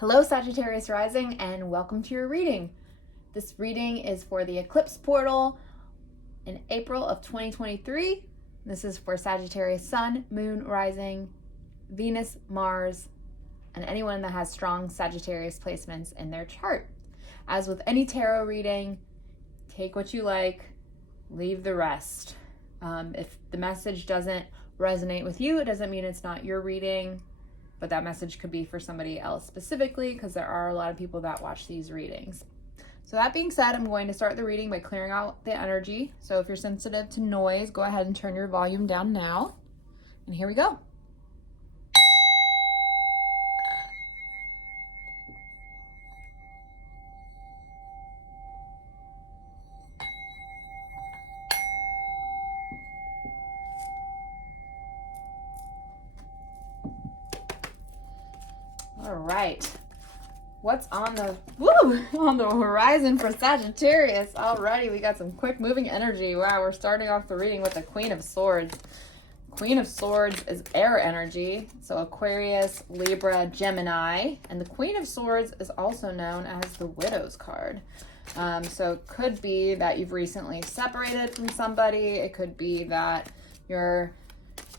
Hello Sagittarius Rising, and welcome to your reading. This reading is for the eclipse portal in April of 2023. This is for Sagittarius Sun, Moon, Rising, Venus, Mars, and anyone that has strong Sagittarius placements in their chart. As with any tarot reading, take what you like, leave the rest. If the message doesn't resonate with you, it doesn't mean it's not your reading. But that message could be for somebody else specifically, because there are a lot of people that watch these readings. So that being said, I'm going to start the reading by clearing out the energy. So if you're sensitive to noise, go ahead and turn your volume down now. And here we go. All right. What's on the horizon for Sagittarius? Alrighty, we got some quick moving energy. Wow, we're starting off the reading with the Queen of Swords. Queen of Swords is air energy, so Aquarius, Libra, Gemini, and the Queen of Swords is also known as the Widow's card. So it could be that you've recently separated from somebody. It could be that you're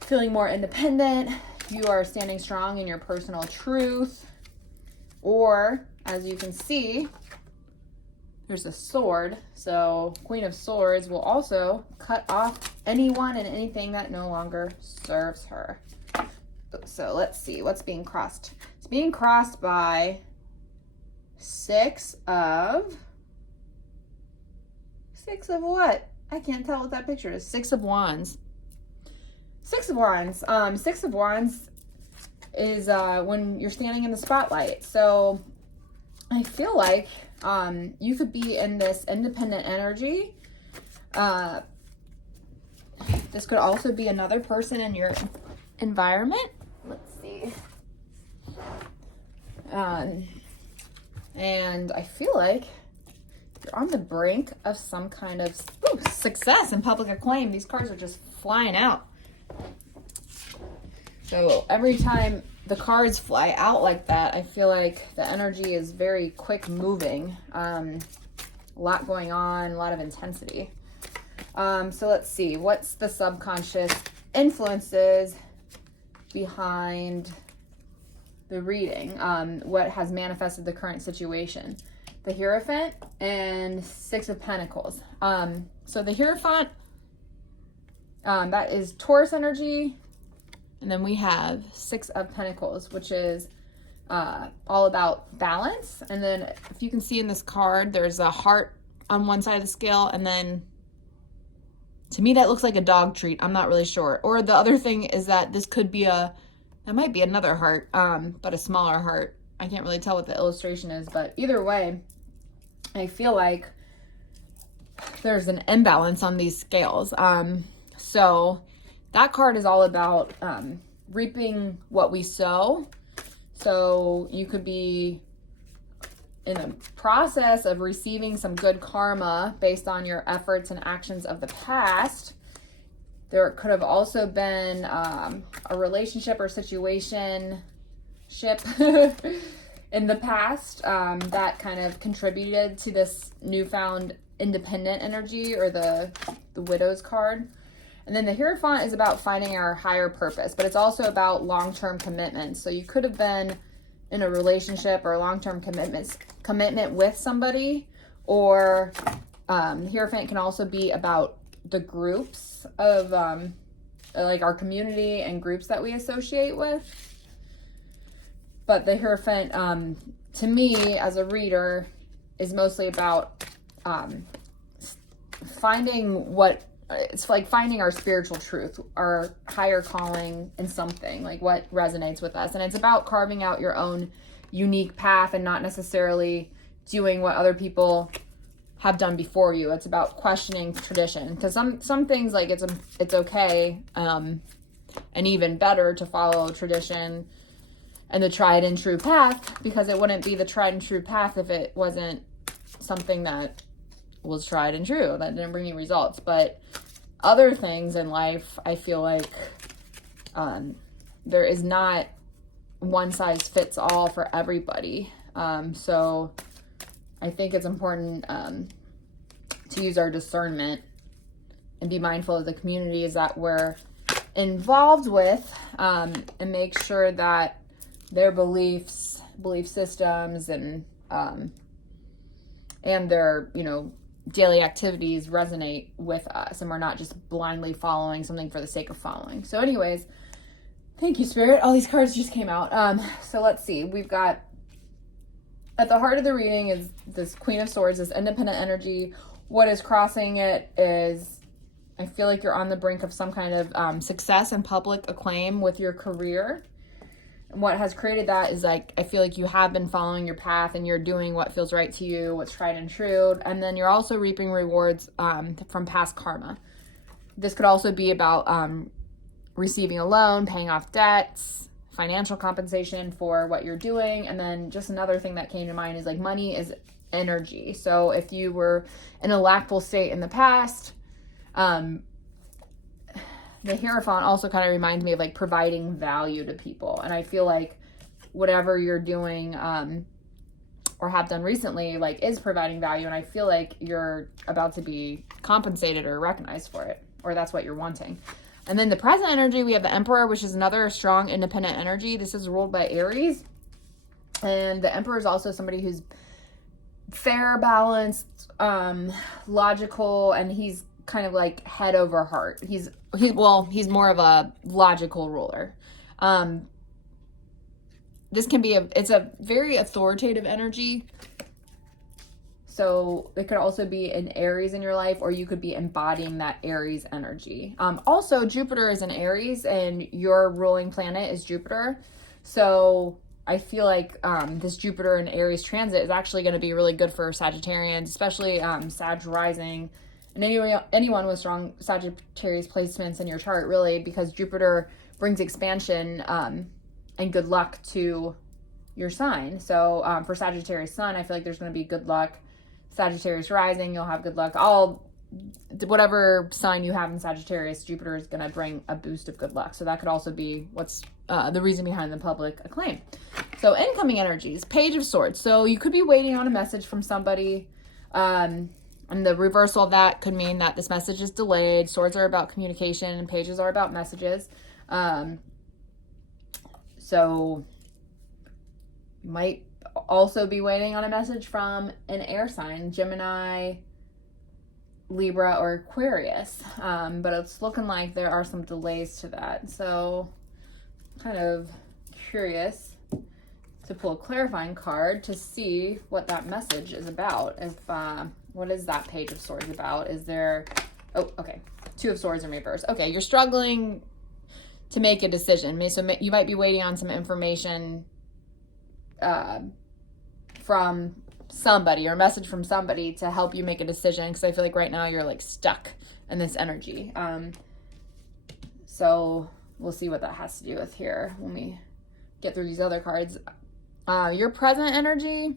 feeling more independent. You are standing strong in your personal truth. Or, as you can see, there's a sword. So Queen of Swords will also cut off anyone and anything that no longer serves her. So let's see what's being crossed. It's being crossed by six of what? I can't tell what that picture is. Six of Wands. Six of Wands. Six of Wands is when you're standing in the spotlight. So I feel like you could be in this independent energy. This could also be another person in your environment. Let's see. And I feel like you're on the brink of some kind of success and public acclaim. These cards are just flying out. So every time the cards fly out like that, I feel like the energy is very quick moving. A lot going on, a lot of intensity. So let's see, what's the subconscious influences behind the reading? What has manifested the current situation? The Hierophant and Six of Pentacles. So the Hierophant, that is Taurus energy. And then we have Six of Pentacles, which is all about balance. And then if you can see in this card, there's a heart on one side of the scale. And then to me, that looks like a dog treat. I'm not really sure. Or the other thing is that this could be that might be another heart, but a smaller heart. I can't really tell what the illustration is. But either way, I feel like there's an imbalance on these scales. So that card is all about reaping what we sow. So you could be in the process of receiving some good karma based on your efforts and actions of the past. There could have also been a relationship or situation in the past that kind of contributed to this newfound independent energy, or the Widow's card. And then the Hierophant is about finding our higher purpose, but it's also about long-term commitment. So you could have been in a relationship or a long-term commitment with somebody, or Hierophant can also be about the groups of like our community and groups that we associate with. But the Hierophant, to me as a reader, is mostly about finding it's like finding our spiritual truth, our higher calling in something, like what resonates with us. And it's about carving out your own unique path and not necessarily doing what other people have done before you. It's about questioning tradition, because some things, like it's okay and even better to follow tradition and the tried and true path, because it wouldn't be the tried and true path if it wasn't something that was tried and true, that didn't bring you results. But other things in life, I feel like there is not one size fits all for everybody. So I think it's important to use our discernment and be mindful of the communities that we're involved with, and make sure that their belief systems and their, you know, daily activities resonate with us, and we're not just blindly following something for the sake of following. So anyways, thank you, Spirit. All these cards just came out. So let's see. We've got, at the heart of the reading is this Queen of Swords, this independent energy. What is crossing it is, I feel like you're on the brink of some kind of success and public acclaim with your career. And what has created that is, like, I feel like you have been following your path and you're doing what feels right to you, what's tried and true. And then you're also reaping rewards from past karma. This could also be about receiving a loan, paying off debts, financial compensation for what you're doing. And then just another thing that came to mind is, like, money is energy. So if you were in a lackful state in the past, the Hierophant also kind of reminds me of, like, providing value to people. And I feel like whatever you're doing or have done recently, like, is providing value. And I feel like you're about to be compensated or recognized for it, or that's what you're wanting. And then the present energy, we have the Emperor, which is another strong, independent energy. This is ruled by Aries. And the Emperor is also somebody who's fair, balanced, logical, and he's kind of like head over heart. He's more of a logical ruler. This can be it's a very authoritative energy. So it could also be an Aries in your life, or you could be embodying that Aries energy. Also, Jupiter is in Aries, and your ruling planet is Jupiter. So I feel like this Jupiter and Aries transit is actually going to be really good for Sagittarians, especially Sag rising, and anyone with strong Sagittarius placements in your chart, really, because Jupiter brings expansion and good luck to your sign. So for Sagittarius sun, I feel like there's going to be good luck. Sagittarius rising, you'll have good luck. Whatever sign you have in Sagittarius, Jupiter is going to bring a boost of good luck. So that could also be what's the reason behind the public acclaim. So incoming energies, Page of Swords. So you could be waiting on a message from somebody. And the reversal of that could mean that this message is delayed. Swords are about communication and pages are about messages. So you might also be waiting on a message from an air sign, Gemini, Libra, or Aquarius. But it's looking like there are some delays to that. So kind of curious to pull a clarifying card to see what that message is about. What is that Page of Swords about? Is there... Oh, okay. Two of Swords in reverse. Okay, you're struggling to make a decision. So you might be waiting on some information from somebody, or a message from somebody to help you make a decision, because I feel like right now you're, like, stuck in this energy. So we'll see what that has to do with here when we get through these other cards. Your present energy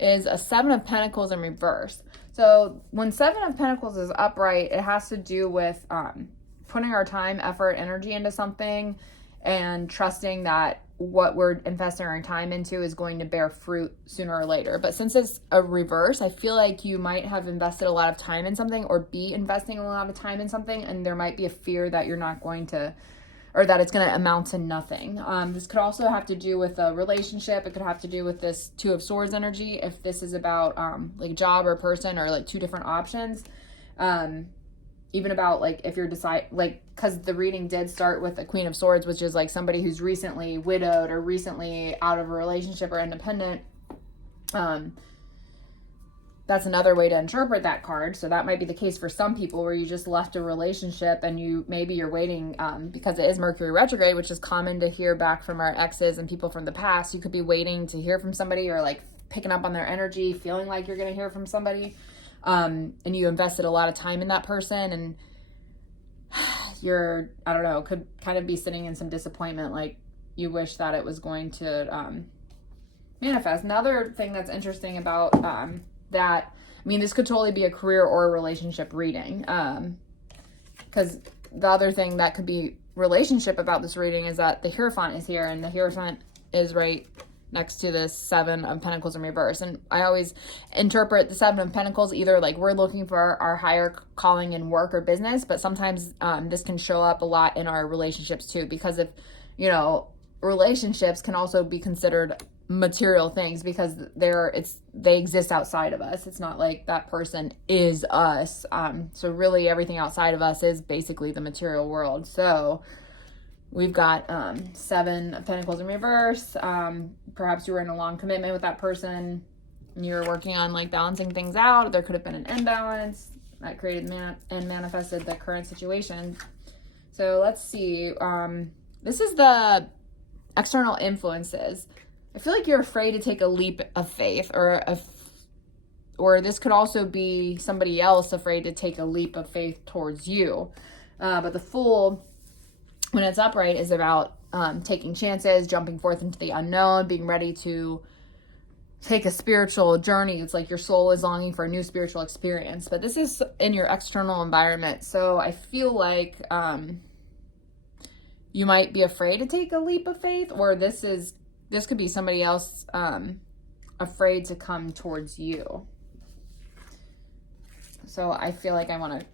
is a Seven of Pentacles in reverse. So when Seven of Pentacles is upright, it has to do with putting our time, effort, energy into something and trusting that what we're investing our time into is going to bear fruit sooner or later. But since it's a reverse, I feel like you might have invested a lot of time in something, or be investing a lot of time in something, and there might be a fear that you're not going to, or that it's going to amount to nothing. This could also have to do with a relationship. It could have to do with this Two of Swords energy, if this is about like job or person, or like two different options. Even about, like, if you're because the reading did start with the Queen of Swords, which is like somebody who's recently widowed or recently out of a relationship or independent. That's another way to interpret that card. So that might be the case for some people, where you just left a relationship and you're waiting because it is Mercury retrograde, which is common to hear back from our exes and people from the past. You could be waiting to hear from somebody, or like picking up on their energy, feeling like you're going to hear from somebody. And you invested a lot of time in that person, and you're, I don't know, could kind of be sitting in some disappointment, like you wish that it was going to manifest. Another thing that's interesting about that, I mean, this could totally be a career or a relationship reading, because the other thing that could be relationship about this reading is that the Hierophant is here, and the Hierophant is right next to the Seven of Pentacles in reverse. And I always interpret the Seven of Pentacles either like we're looking for our higher calling in work or business, but sometimes this can show up a lot in our relationships too, because if, you know, relationships can also be considered material things because they exist outside of us. It's not like that person is us. So really everything outside of us is basically the material world. So we've got Seven of Pentacles in reverse. Perhaps you were in a long commitment with that person and you were working on like balancing things out. There could have been an imbalance that created and manifested the current situation. So let's see. This is the external influences. I feel like you're afraid to take a leap of faith, or this could also be somebody else afraid to take a leap of faith towards you. But the Fool, when it's upright, is about taking chances, jumping forth into the unknown, being ready to take a spiritual journey. It's like your soul is longing for a new spiritual experience. But this is in your external environment. So I feel like you might be afraid to take a leap of faith, or this could be somebody else afraid to come towards you. So I feel like I want to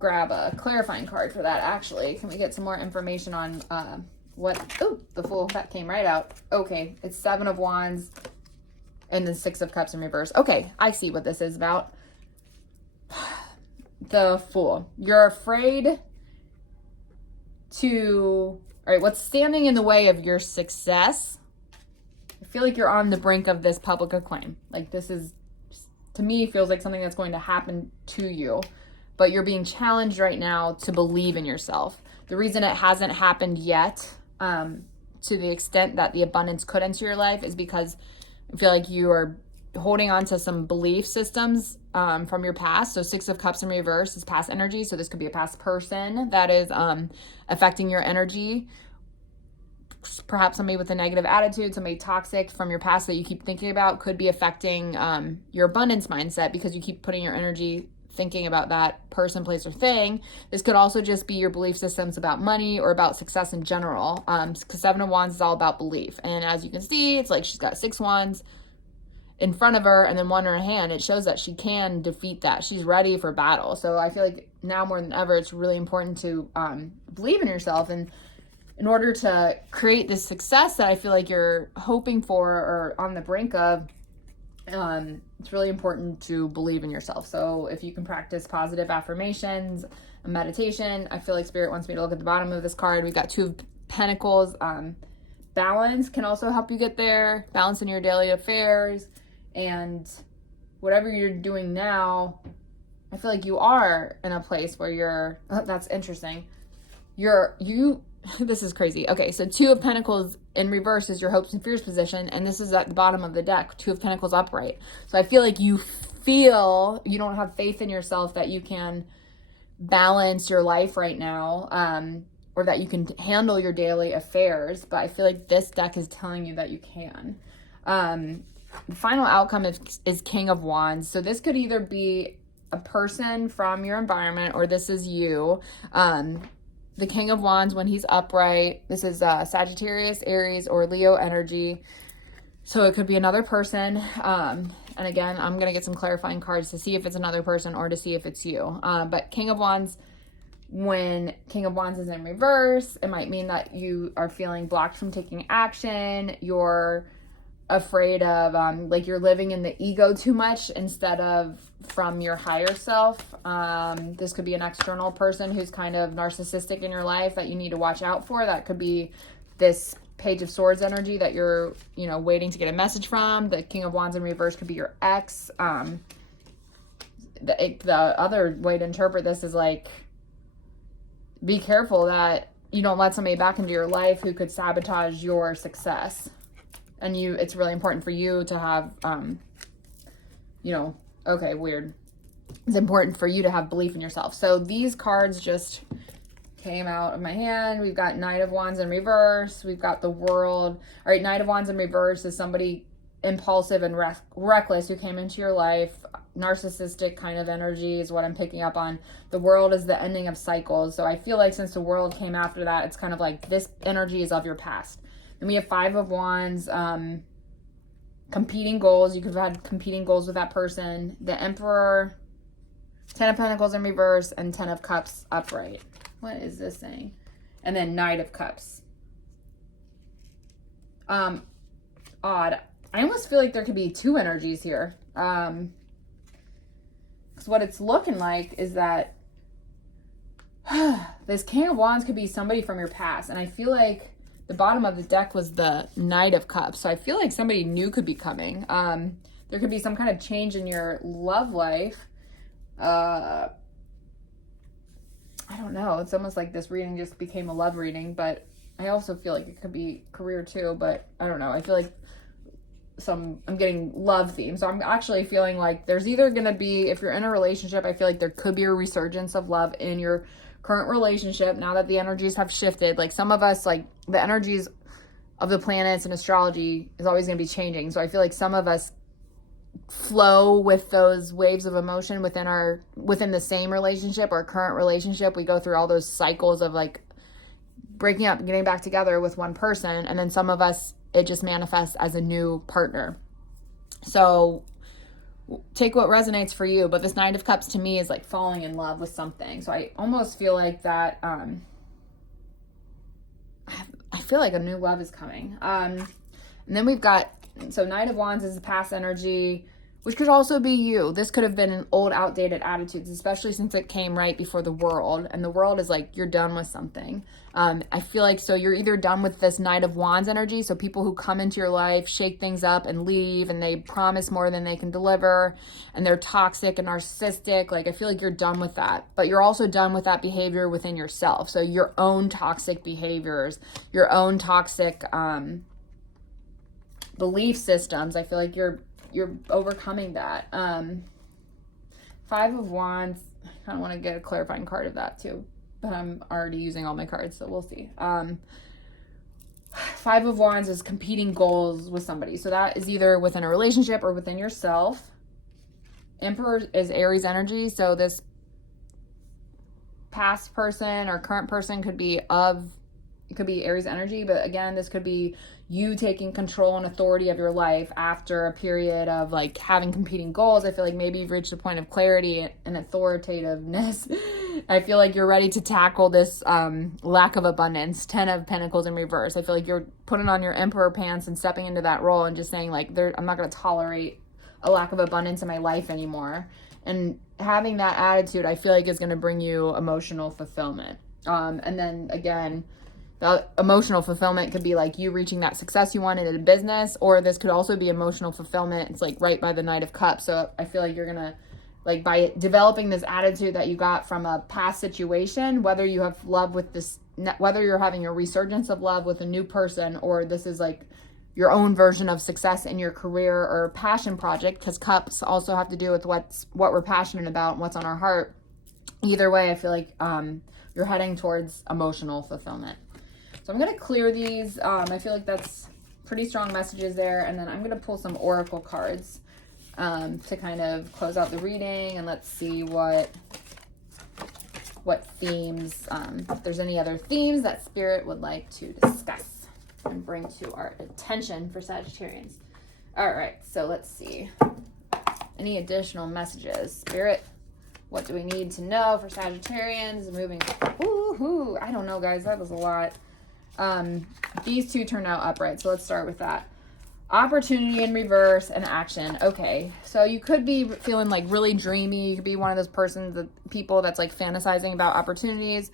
grab a clarifying card for that, actually. Can we get some more information on the Fool, that came right out. Okay, it's Seven of Wands and the Six of Cups in reverse. Okay, I see what this is about. The Fool. You're afraid to... All right, what's standing in the way of your success? I feel like you're on the brink of this public acclaim. Like this is, to me, feels like something that's going to happen to you. But you're being challenged right now to believe in yourself. The reason it hasn't happened yet, to the extent that the abundance could enter your life, is because I feel like you are holding on to some belief systems from your past. So Six of Cups in reverse is past energy. So this could be a past person that is affecting your energy. Perhaps somebody with a negative attitude, somebody toxic from your past that you keep thinking about could be affecting your abundance mindset because you keep putting your energy thinking about that person, place, or thing. This could also just be your belief systems about money or about success in general. Because Seven of Wands is all about belief. And as you can see, it's like she's got 6 wands in front of her and then one in her hand. It shows that she can defeat that. She's ready for battle. So I feel like now more than ever, it's really important to believe in yourself. And in order to create this success that I feel like you're hoping for or on the brink of, it's really important to believe in yourself. So if you can practice positive affirmations, meditation, I feel like Spirit wants me to look at the bottom of this card. We've got Two of Pentacles. Balance can also help you get there. Balance in your daily affairs. And whatever you're doing now, I feel like you are in a place where you're, that's interesting. This is crazy. Okay, so Two of Pentacles in reverse is your hopes and fears position, and this is at the bottom of the deck, Two of Pentacles upright. So I feel like you don't have faith in yourself that you can balance your life right now, or that you can handle your daily affairs, but I feel like this deck is telling you that you can. The final outcome is King of Wands. So this could either be a person from your environment, or this is you. The King of Wands, when he's upright, this is Sagittarius, Aries, or Leo energy. So it could be another person. And again, I'm going to get some clarifying cards to see if it's another person or to see if it's you. But King of Wands, when King of Wands is in reverse, it might mean that you are feeling blocked from taking action. You're afraid of, like you're living in the ego too much instead of from your higher self. This could be an external person who's kind of narcissistic in your life that you need to watch out for. That could be this Page of Swords energy that you're, waiting to get a message from. The King of Wands in reverse could be your ex. The other way to interpret this is like, be careful that you don't let somebody back into your life who could sabotage your success. And it's really important for you to have, okay, weird. It's important for you to have belief in yourself. So these cards just came out of my hand. We've got Knight of Wands in reverse. We've got the World. All right, Knight of Wands in reverse is somebody impulsive and reckless who came into your life narcissistic kind of energy is what I'm picking up on. The World is the ending of cycles. So I feel like since the World came after that, it's kind of like this energy is of your past. Then we have 5 of Wands, competing goals. You could have had competing goals with that person. The Emperor, 10 of Pentacles in reverse, and 10 of Cups upright. What is this saying? And then Knight of Cups. Odd. I almost feel like there could be 2 energies here. Because what it's looking like is that this King of Wands could be somebody from your past. And I feel like the bottom of the deck was the Knight of Cups. So I feel like somebody new could be coming. There could be some kind of change in your love life. I don't know. It's almost like this reading just became a love reading, but I also feel like it could be career too, but I don't know. I feel like I'm getting love themes. So I'm actually feeling like there's either going to be, if you're in a relationship, I feel like there could be a resurgence of love in your current relationship now that the energies have shifted. Like some of us, like the energies of the planets and astrology is always going to be changing. So I feel like some of us flow with those waves of emotion within the same relationship or current relationship. We go through all those cycles of like breaking up and getting back together with one person, and then some of us it just manifests as a new partner. So take what resonates for you, but this Knight of Cups to me is like falling in love with something. So I almost feel like that I feel like a new love is coming. And then we've got, so Knight of Wands is the past energy, which could also be you. This could have been an old, outdated attitudes, especially since it came right before the World. And the World is like, you're done with something. I feel like, so you're either done with this Knight of Wands energy. So people who come into your life, shake things up and leave, and they promise more than they can deliver, and they're toxic and narcissistic. Like, I feel like you're done with that, but you're also done with that behavior within yourself. So your own toxic behaviors, your own toxic, belief systems. I feel like you're overcoming that. 5 of Wands, I kind of want to get a clarifying card of that too, but I'm already using all my cards, so we'll see. 5 of Wands is competing goals with somebody. So that is either within a relationship or within yourself. Emperor is Aries energy. So this past person or current person could be Aries energy, but again, this could be you taking control and authority of your life after a period of like having competing goals. I feel like maybe you've reached a point of clarity and authoritativeness. I feel like you're ready to tackle this lack of abundance. 10 of Pentacles in reverse. I feel like you're putting on your Emperor pants and stepping into that role and just saying like, I'm not going to tolerate a lack of abundance in my life anymore. And having that attitude, I feel like is going to bring you emotional fulfillment. And then again, the emotional fulfillment could be like you reaching that success you wanted in a business, or this could also be emotional fulfillment. It's like right by the Knight of Cups. So I feel like you're going to, like, by developing this attitude that you got from a past situation, whether you have love with this, whether you're having a resurgence of love with a new person, or this is like your own version of success in your career or passion project, because cups also have to do with what we're passionate about and what's on our heart. Either way, I feel like you're heading towards emotional fulfillment. So I'm going to clear these. I feel like that's pretty strong messages there. And then I'm going to pull some oracle cards to kind of close out the reading. And let's see what themes, if there's any other themes that Spirit would like to discuss and bring to our attention for Sagittarians. All right, so let's see. Any additional messages? Spirit, what do we need to know for Sagittarians moving? Woohoo! I don't know, guys. That was a lot. These two turned out upright, so let's start with that. Opportunity in reverse and action. Okay, so you could be feeling like really dreamy. You could be one of those people that's like fantasizing about opportunities.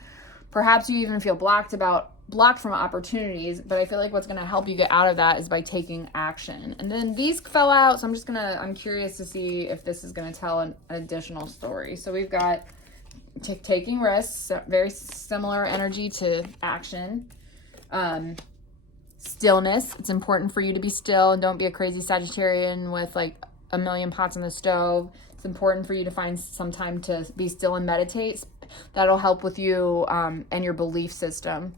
Perhaps you even feel blocked from opportunities, but I feel like what's going to help you get out of that is by taking action. And then these fell out, so I'm curious to see if this is going to tell an additional story. So we've got taking risks, very similar energy to action. Stillness. It's important for you to be still and don't be a crazy Sagittarian with like a million pots on the stove. It's important for you to find some time to be still and meditate. That'll help with you and your belief system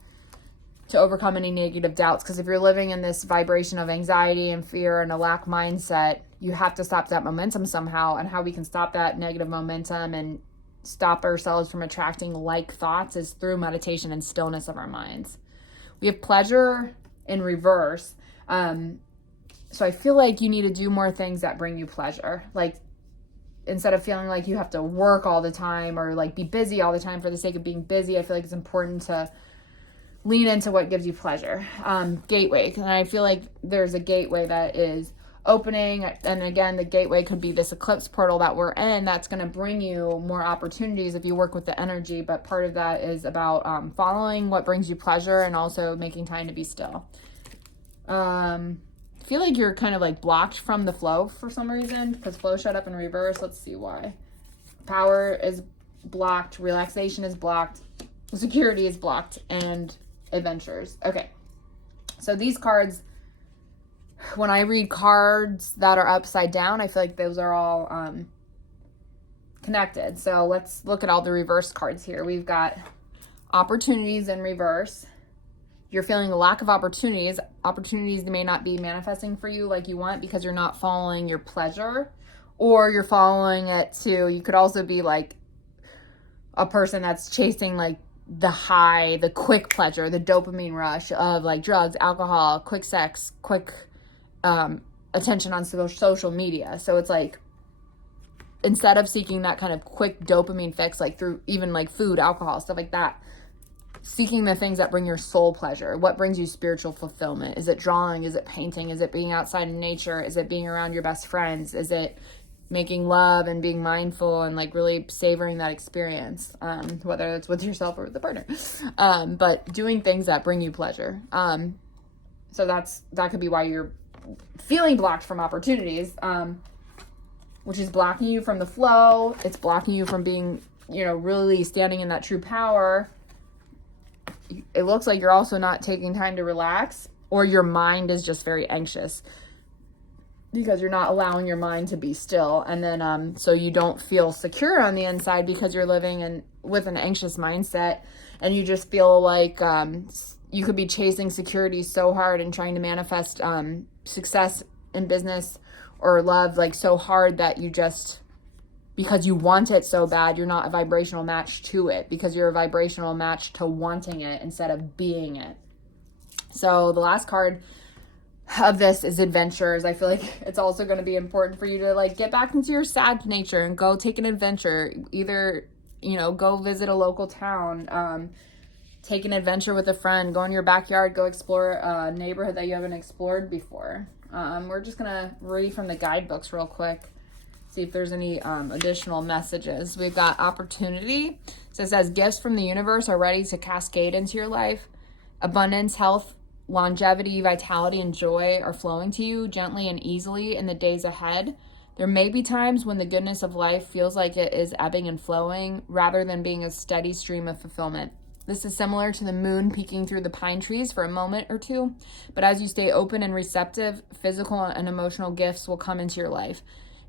to overcome any negative doubts. Because if you're living in this vibration of anxiety and fear and a lack mindset, you have to stop that momentum somehow. And how we can stop that negative momentum and stop ourselves from attracting like thoughts is through meditation and stillness of our minds. We have pleasure in reverse. So I feel like you need to do more things that bring you pleasure. Like, instead of feeling like you have to work all the time or like be busy all the time for the sake of being busy, I feel like it's important to lean into what gives you pleasure. Gateway. And I feel like there's a gateway that is opening. And again, the gateway could be this eclipse portal that we're in that's going to bring you more opportunities if you work with the energy. But part of that is about following what brings you pleasure and also making time to be still. I feel like you're kind of like blocked from the flow for some reason, because flow showed up in reverse. Let's see why. Power is blocked. Relaxation is blocked. Security is blocked. And adventures. Okay. So these cards, when I read cards that are upside down, I feel like those are all connected. So let's look at all the reverse cards here. We've got opportunities in reverse. You're feeling a lack of opportunities. Opportunities may not be manifesting for you like you want because you're not following your pleasure, or you're following it too. You could also be like a person that's chasing like the high, the quick pleasure, the dopamine rush of like drugs, alcohol, quick sex, quick attention on social media. So it's like, instead of seeking that kind of quick dopamine fix, like through even like food, alcohol, stuff like that, seeking the things that bring your soul pleasure. What brings you spiritual fulfillment? Is it drawing? Is it painting? Is it being outside in nature? Is it being around your best friends? Is it making love and being mindful and like really savoring that experience, whether it's with yourself or with a partner, but doing things that bring you pleasure. So that could be why you're feeling blocked from opportunities, which is blocking you from the flow. It's blocking you from being, really standing in that true power. It looks like you're also not taking time to relax, or your mind is just very anxious because you're not allowing your mind to be still. And then, so you don't feel secure on the inside because you're living with an anxious mindset, and you just feel like, you could be chasing security so hard and trying to manifest, success in business or love, like so hard that you just, because you want it so bad, you're not a vibrational match to it, because you're a vibrational match to wanting it instead of being it. So the last card of this is adventures. I feel like it's also going to be important for you to like get back into your sad nature and go take an adventure. Either, go visit a local town, take an adventure with a friend, go in your backyard, go explore a neighborhood that you haven't explored before. We're just going to read from the guidebooks real quick. See if there's any additional messages. We've got opportunity. So it says gifts from the universe are ready to cascade into your life. Abundance, health, longevity, vitality, and joy are flowing to you gently and easily in the days ahead. There may be times when the goodness of life feels like it is ebbing and flowing rather than being a steady stream of fulfillment. This is similar to the moon peeking through the pine trees for a moment or two, but as you stay open and receptive, physical and emotional gifts will come into your life.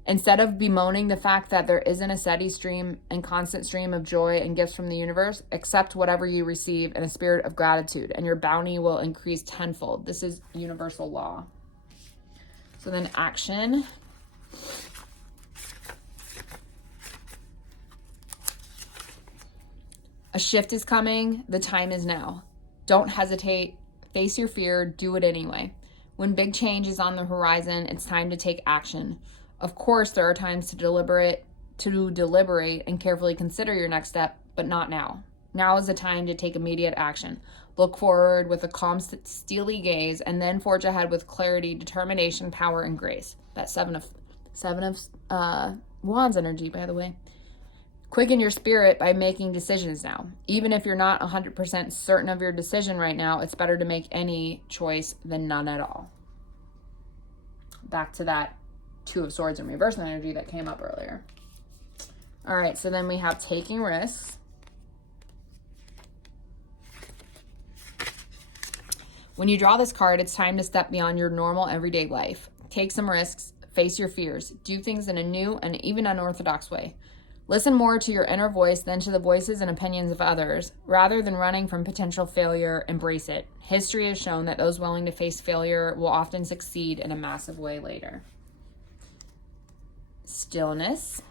Instead of bemoaning the fact that there isn't a steady stream and constant stream of joy and gifts from the universe, accept whatever you receive in a spirit of gratitude, and your bounty will increase tenfold. This is universal law. So then action. A shift is coming. The time is now. Don't hesitate. Face your fear. Do it anyway. When big change is on the horizon, it's time to take action. Of course, there are times to deliberate and carefully consider your next step, but not now. Now is the time to take immediate action. Look forward with a calm, steely gaze, and then forge ahead with clarity, determination, power, and grace. That's seven of Wands energy, by the way. Quicken your spirit by making decisions now. Even if you're not 100% certain of your decision right now, it's better to make any choice than none at all. Back to that Two of Swords in reverse energy that came up earlier. All right, so then we have taking risks. When you draw this card, it's time to step beyond your normal everyday life. Take some risks, face your fears, do things in a new and even unorthodox way. Listen more to your inner voice than to the voices and opinions of others. Rather than running from potential failure, embrace it. History has shown that those willing to face failure will often succeed in a massive way later. stillness.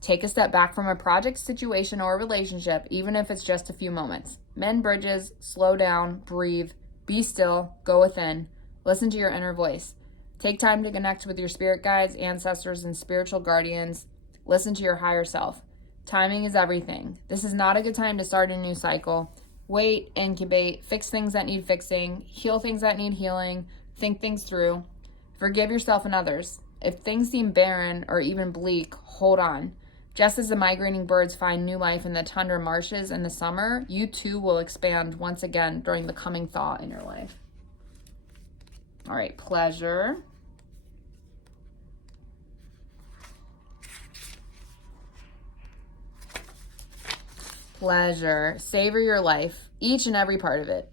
Take a step back from a project, situation, or relationship, even if it's just a few moments. Mend bridges, slow down, breathe, be still, go within, listen to your inner voice. Take time to connect with your spirit guides, ancestors, and spiritual guardians. Listen to your higher self. Timing is everything. This is not a good time to start a new cycle. Wait, incubate, fix things that need fixing, heal things that need healing, think things through. Forgive yourself and others. If things seem barren or even bleak, hold on. Just as the migrating birds find new life in the tundra marshes in the summer, you too will expand once again during the coming thaw in your life. All right, pleasure. Pleasure. Savor your life, each and every part of it.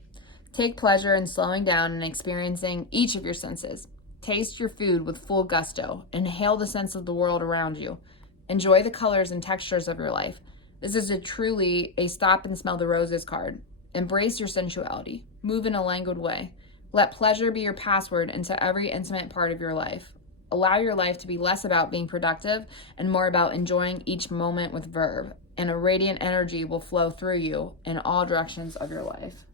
Take pleasure in slowing down and experiencing each of your senses. Taste your food with full gusto. Inhale the sense of the world around you. Enjoy the colors and textures of your life. This is truly a stop and smell the roses card. Embrace your sensuality. Move in a languid way. Let pleasure be your password into every intimate part of your life. Allow your life to be less about being productive and more about enjoying each moment with verve, and a radiant energy will flow through you in all directions of your life.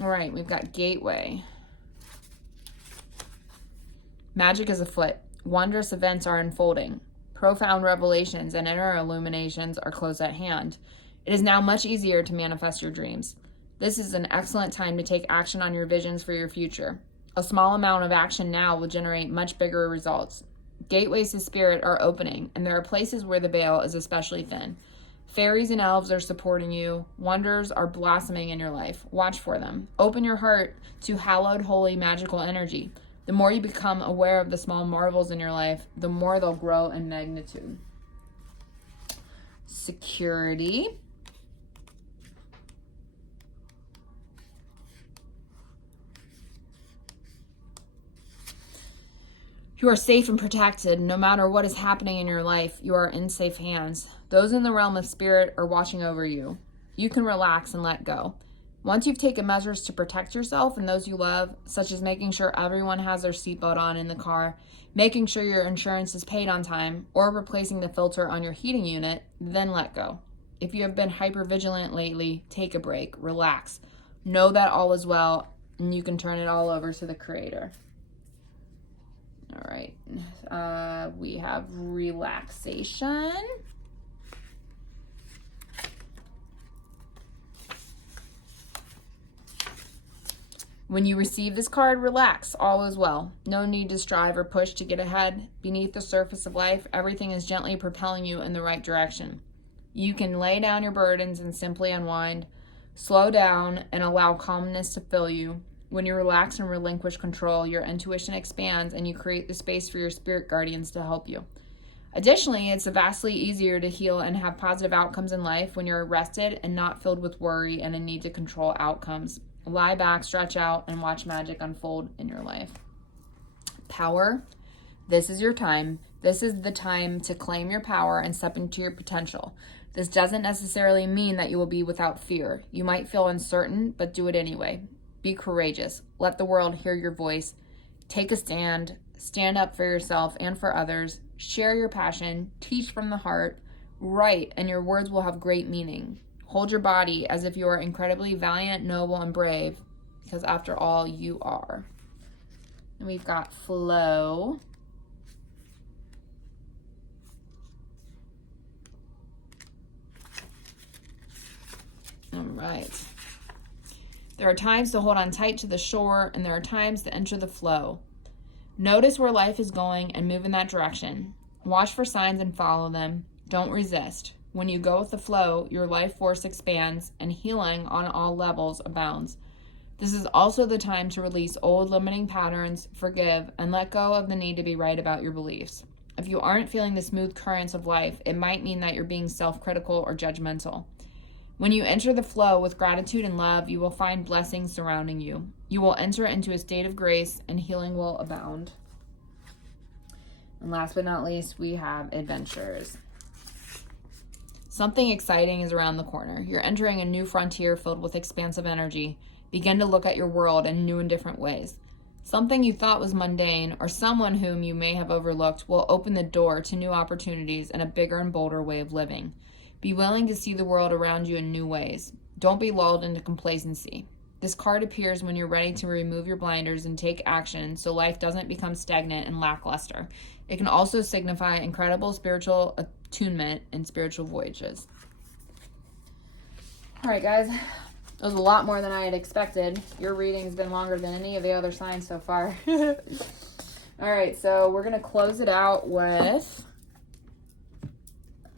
All right, we've got gateway. Magic is afoot. Wondrous events are unfolding. Profound revelations and inner illuminations are close at hand. It is now much easier to manifest your dreams. This is an excellent time to take action on your visions for your future. A small amount of action now will generate much bigger results. Gateways to spirit are opening, and there are places where the veil is especially thin. Fairies and elves are supporting you. Wonders are blossoming in your life. Watch for them. Open your heart to hallowed, holy, magical energy. The more you become aware of the small marvels in your life, the more they'll grow in magnitude. Security. You are safe and protected. No matter what is happening in your life, you are in safe hands. Those in the realm of spirit are watching over you. You can relax and let go. Once you've taken measures to protect yourself and those you love, such as making sure everyone has their seatbelt on in the car, making sure your insurance is paid on time, or replacing the filter on your heating unit, then let go. If you have been hypervigilant lately, take a break, relax. Know that all is well, and you can turn it all over to the Creator. All right, we have relaxation. When you receive this card, relax. All is well. No need to strive or push to get ahead. Beneath the surface of life, everything is gently propelling you in the right direction. You can lay down your burdens and simply unwind. Slow down and allow calmness to fill you. When you relax and relinquish control, your intuition expands and you create the space for your spirit guardians to help you. Additionally, it's vastly easier to heal and have positive outcomes in life when you're rested and not filled with worry and a need to control outcomes. Lie back, stretch out, and watch magic unfold in your life. Power. This is your time. This is the time to claim your power and step into your potential. This doesn't necessarily mean that you will be without fear. You might feel uncertain, but do it anyway. Be courageous. Let the world hear your voice. Take a stand. Stand up for yourself and for others. Share your passion. Teach from the heart. Write, and your words will have great meaning. Hold your body as if you are incredibly valiant, noble, and brave, because after all, you are. And we've got flow. All right. There are times to hold on tight to the shore, and there are times to enter the flow. Notice where life is going and move in that direction. Watch for signs and follow them. Don't resist. When you go with the flow, your life force expands and healing on all levels abounds. This is also the time to release old limiting patterns, forgive, and let go of the need to be right about your beliefs. If you aren't feeling the smooth currents of life, it might mean that you're being self-critical or judgmental. When you enter the flow with gratitude and love, you will find blessings surrounding you. You will enter into a state of grace and healing will abound. And last but not least, we have adventures. Something exciting is around the corner. You're entering a new frontier filled with expansive energy. Begin to look at your world in new and different ways. Something you thought was mundane or someone whom you may have overlooked will open the door to new opportunities and a bigger and bolder way of living. Be willing to see the world around you in new ways. Don't be lulled into complacency. This card appears when you're ready to remove your blinders and take action so life doesn't become stagnant and lackluster. It can also signify incredible spiritual attunement and spiritual voyages. All right, guys. That was a lot more than I had expected. Your reading's been longer than any of the other signs so far. All right, so we're going to close it out with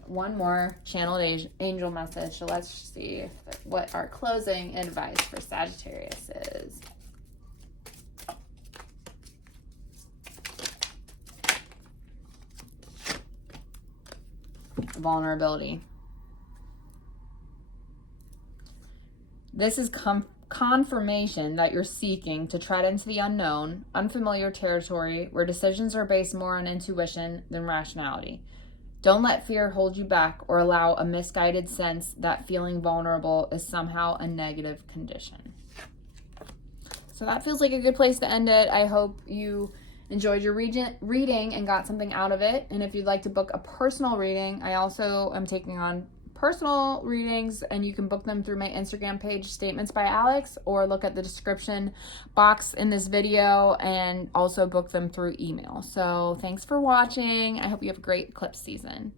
one more channeled angel message. So let's see what our closing advice for Sagittarius is. Vulnerability. This is confirmation that you're seeking to tread into the unknown, unfamiliar territory where decisions are based more on intuition than rationality. Don't let fear hold you back or allow a misguided sense that feeling vulnerable is somehow a negative condition. So that feels like a good place to end it. I hope you enjoyed your reading and got something out of it. And if you'd like to book a personal reading, I also am taking on personal readings, and you can book them through my Instagram page, Statements by Alex, or look at the description box in this video and also book them through email. So thanks for watching. I hope you have a great eclipse season.